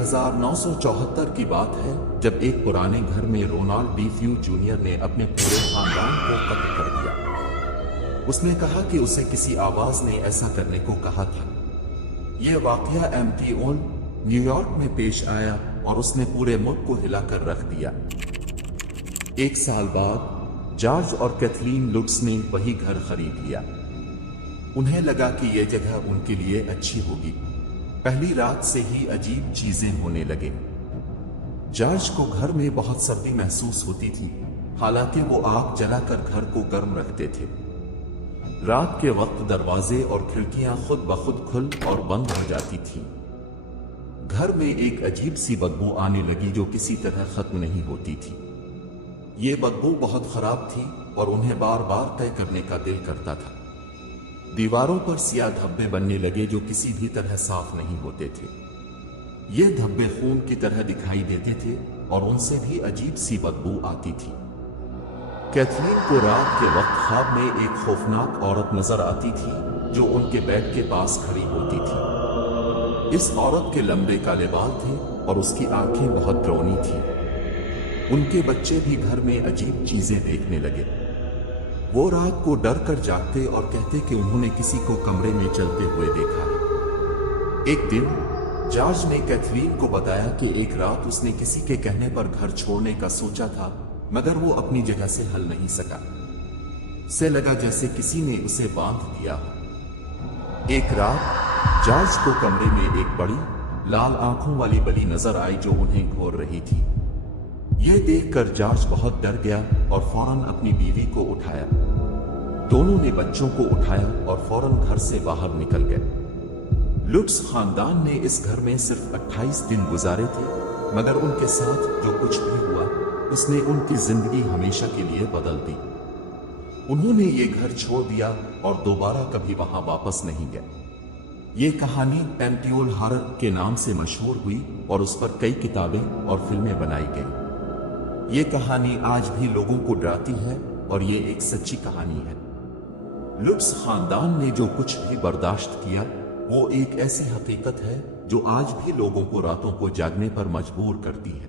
1974 की बात है जब एक पुराने घर में रोनाल्ड डी फ्यू जूनियर ने अपने पूरे खानदान को कत्ल कर दिया। उसने कहा कि उसे किसी आवाज ने ऐसा करने को कहा था। यह वाकया एमटीओन न्यूयॉर्क में पेश आया और उसने पूरे मुल्क को हिलाकर रख दिया। एक साल बाद जॉर्ज और कैथलीन लुट्स ने वही घर खरीद लिया। उन्हें लगा कि यह जगह उनके लिए अच्छी होगी। पहली रात से ही अजीब चीजें होने लगे। जॉर्ज को घर में बहुत सर्दी महसूस होती थी, हालांकि वो आग जलाकर घर को गर्म रखते थे। रात के वक्त दरवाजे और खिड़कियां खुद ब खुद खुल और बंद हो जाती थीं। घर में एक अजीब सी बदबू आने लगी जो किसी तरह खत्म नहीं होती थी। ये बदबू बहुत खराब थी और उन्हें बार बार तय करने का दिल करता था। दीवारों पर सियाह धब्बे बनने लगे जो किसी भी तरह साफ नहीं होते थे। ये धब्बे खून की तरह दिखाई देते थे और उनसे भी अजीब सी बदबू आती थी। कैथलीन को रात के वक्त ख्वाब में एक खौफनाक औरत नजर आती थी जो उनके बेड के पास खड़ी होती थी। इस औरत के लंबे काले बाल थे और उसकी आंखें बहुत डरावनी थीं। उनके बच्चे भी घर में अजीब चीजें देखने लगे। वो रात को डर कर जागते और कहते कि उन्होंने किसी को कमरे में चलते हुए देखा है। एक दिन जॉर्ज ने कैथलीन को बताया कि एक रात उसने किसी के कहने पर घर छोड़ने का सोचा था, मगर वो अपनी जगह से हल नहीं सका। से लगा जैसे किसी ने उसे बांध दिया हो। एक रात जॉर्ज को कमरे में एक बड़ी लाल आंखों वाली बली नजर आई जो उन्हें घोर रही थी। यह देखकर जॉर्ज बहुत डर गया और फौरन अपनी बीवी को उठाया। दोनों ने बच्चों को उठाया और फौरन घर से बाहर निकल गए। लुट्स खानदान ने इस घर में सिर्फ 28 दिन गुजारे थे, मगर उनके साथ जो कुछ भी हुआ उसने उनकी जिंदगी हमेशा के लिए बदल दी। उन्होंने ये घर छोड़ दिया और दोबारा कभी वहां वापस नहीं गए। ये कहानी एमटीओन हॉरर के नाम से मशहूर हुई और उस पर कई किताबें और फिल्में बनाई गई। ये कहानी आज भी लोगों को डराती है और ये एक सच्ची कहानी है। लुट्स खानदान ने जो कुछ भी बर्दाश्त किया वो एक ऐसी हकीकत है जो आज भी लोगों को रातों को जागने पर मजबूर करती है।